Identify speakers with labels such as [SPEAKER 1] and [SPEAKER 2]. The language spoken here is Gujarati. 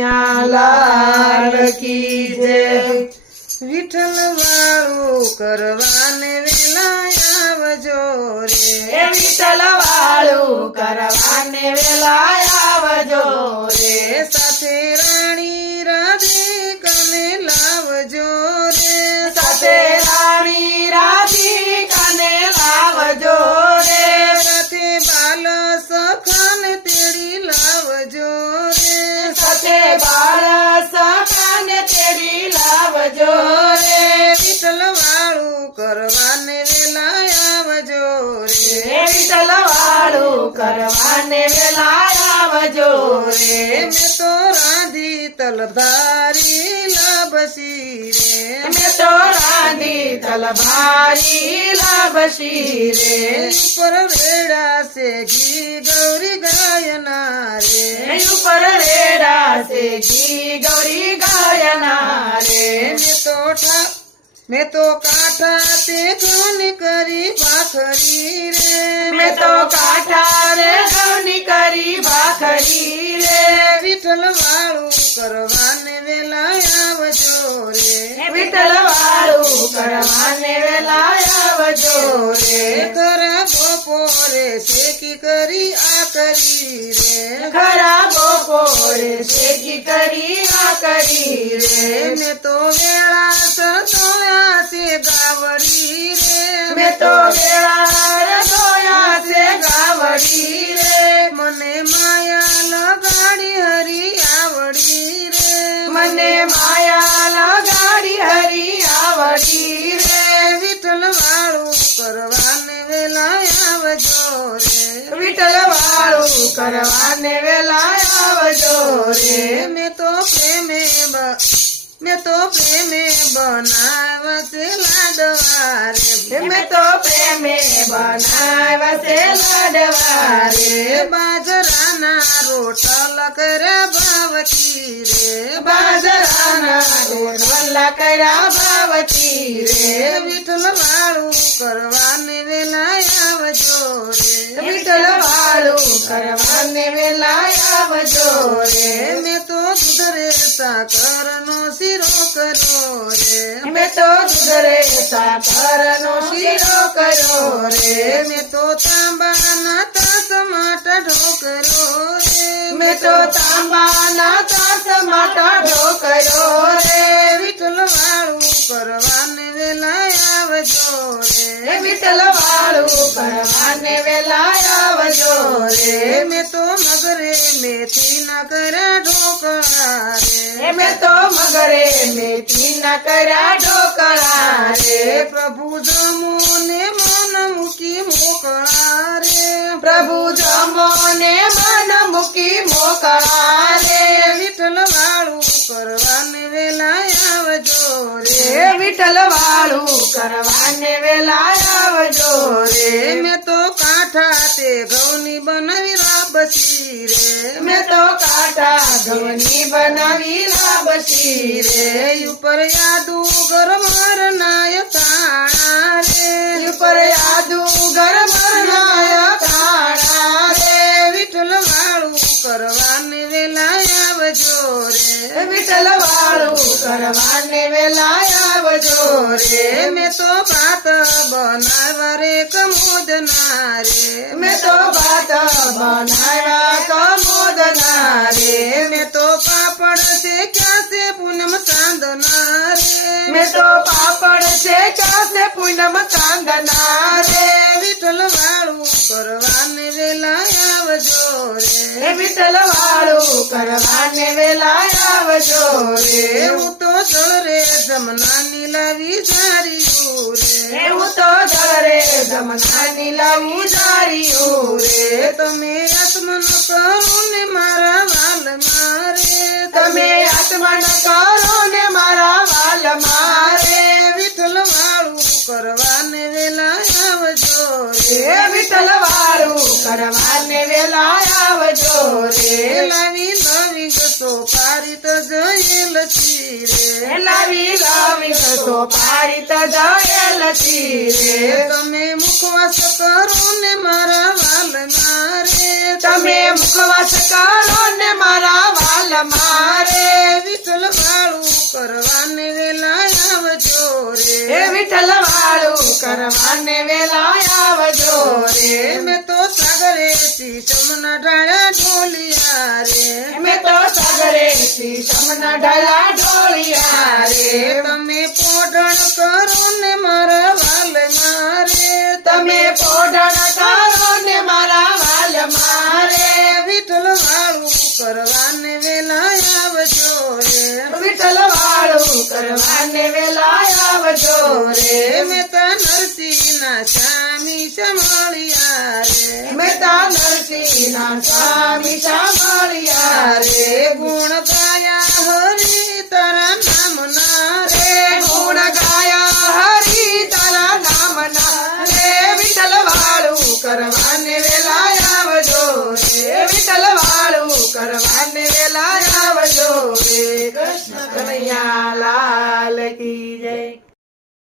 [SPEAKER 1] લાલ કી જય
[SPEAKER 2] વિઠ્ઠલ વાળું કરવાને વેલા આવજો રે
[SPEAKER 1] વિઠ્ઠલ વાળું કરવાને વેલા આવજો રે
[SPEAKER 2] સાથે
[SPEAKER 1] માટે બાળ સામાન તેડી લાવજો રે
[SPEAKER 2] વિઠલ વાળું કરવાને વેલા આવજો રે
[SPEAKER 1] વિઠલ વાળું કરવાને વેલા આવજો રે
[SPEAKER 2] મેં તો રાંધી તલભારી લાભસી રે
[SPEAKER 1] મેં તો રાંધી તલભારી પછી રે
[SPEAKER 2] ઉપર રેડાશે ઘી ગૌરી ગાયના રે
[SPEAKER 1] ઉપર રેડાશે ઘી ગૌરી ગાયના રે
[SPEAKER 2] તો મે તો કાઠા તે કોની કરી બાખડી રે
[SPEAKER 1] મે તો કાઠા રે કોની કરી બાખડી રે
[SPEAKER 2] વિઠલ વાળું કરવાને વેલા આવજો રે
[SPEAKER 1] વિઠલ વાળું કરવાને વેલા આવજો રે
[SPEAKER 2] તરબોપોરે સેકી કરી આકરી રે
[SPEAKER 1] બપોરે ભેગી કરી આ કરી રે
[SPEAKER 2] મેં તો વેળા તો આશે ગાવરી રે
[SPEAKER 1] મેં તો વેળા करवाने वेला
[SPEAKER 2] आवजो रे मैं तो प्रेमे ब मैं तो प्रेमे बनावत लाडवारे
[SPEAKER 1] मैं तो प्रेमे बनावत लाडवारे बाजराना रोटल
[SPEAKER 2] करा भावती रे बाजराना रोटल
[SPEAKER 1] करा भावती रे विठल वाळू
[SPEAKER 2] करवाने वेला आवजो रे આવજો રે મેં તો સુધરે સાકરનો શીરો કરો રે
[SPEAKER 1] મેં તો સુધરે સાકરનો શીરો કરો રે
[SPEAKER 2] મેં તો તાંબાના તાસ માટા ઢોકરો રે
[SPEAKER 1] મેં તો તાંબાના તાસ માટા ઢોકરો રે
[SPEAKER 2] વિઠ્ઠલ તલવારો પરમાને
[SPEAKER 1] વેલાયાવજો
[SPEAKER 2] રે મે તો મગરે મેથી ના કરા ઢોકળા રે
[SPEAKER 1] મે તો મગરે મેથી ના કરા ઢોકળા રે
[SPEAKER 2] પ્રભુ જમોને મન મૂકી મોકળા રે
[SPEAKER 1] પ્રભુ જમોને મન મૂકી મોકળા રે
[SPEAKER 2] વિઠ્ઠલ વાળું કરવાને
[SPEAKER 1] વેલાયાવજો
[SPEAKER 2] રે
[SPEAKER 1] વિઠ્ઠલ વાળું કરવાને વેલા આવજો રે
[SPEAKER 2] મેં તો કાઠા તે ઘઉંની બનાવી લાબસી રે
[SPEAKER 1] મેં તો કાઠા ઘઉંની બનાવી લાબસી રે
[SPEAKER 2] ઉપર યાદુ ગરમા તલવારું કરવાને વેલાયા વજો રે મેં તો ભાત બનાવ્યા રે કમોદના રે
[SPEAKER 1] મેં તો ભાત બનાવ્યા કમોદના રે
[SPEAKER 2] મેં તો પાપડ છે ક્યાં છે પૂનમ ચાંદના રે
[SPEAKER 1] મેં તો પાપડ છે ક્યાં છે પૂનમ ચાંદના રે
[SPEAKER 2] વિઠ્ઠલ વાળું કરવાને વેલાયા
[SPEAKER 1] વજો
[SPEAKER 2] રે
[SPEAKER 1] વિઠ્ઠલ વાળું કરવાને વેલા આવજો રે
[SPEAKER 2] હું તો જળ રે જમનાની લાવી જાર્યું રે
[SPEAKER 1] હું તો જળ રે જમનાની લાવું જાર્યું રે
[SPEAKER 2] તમે આત્મન કરો ને મારા વાલ મારે
[SPEAKER 1] તમે આત્મન કરો
[SPEAKER 2] લાવી લાવી ગતો પારિત જયેલ રે
[SPEAKER 1] લાવી લાવી ગતો પારિત જયેલ રે
[SPEAKER 2] તમે મુખવાસ કરો ને મારા વાલના રે
[SPEAKER 1] તમે મુખવાસ કરો ને મારા વાલ મારે
[SPEAKER 2] વિઠ્ઠલ વાળું કરવાને વેલા આવજો રે
[SPEAKER 1] વિઠ્ઠલ વાળું કરવાને વેલા આવજો રે
[SPEAKER 2] મેં તો સાગરે ચમના ઢાળા ઢોલિયા રે
[SPEAKER 1] મેં તો સાગરે ચમના ઢાળા ઢોલિયા રે
[SPEAKER 2] તમે પોઢણ કરો ને મારા વાલ મારે
[SPEAKER 1] તમે પોઢણ કરો ને મારા વાલ મારે
[SPEAKER 2] વિઠ્ઠલ વાળું કરવાને વેલા આવજો રે
[SPEAKER 1] વિઠ્ઠલ વાળું કરવાને
[SPEAKER 2] જોરે મેતા નરસિંહના સ્વામી સાંભળ્યા રે
[SPEAKER 1] મેતા નરસિંહના સ્વામી સાંભળ્યા રે
[SPEAKER 2] ગુણ ગાયા હરી તારા નામના
[SPEAKER 1] રે ગુણ ગાયા હરી તારા નામના રે વિઠલ વાળું કરવાને વેલા આવજો રે વિઠલ વાળું કરવાને વેલા આવજો રે કૃષ્ણ કનૈયા લાલ કી જય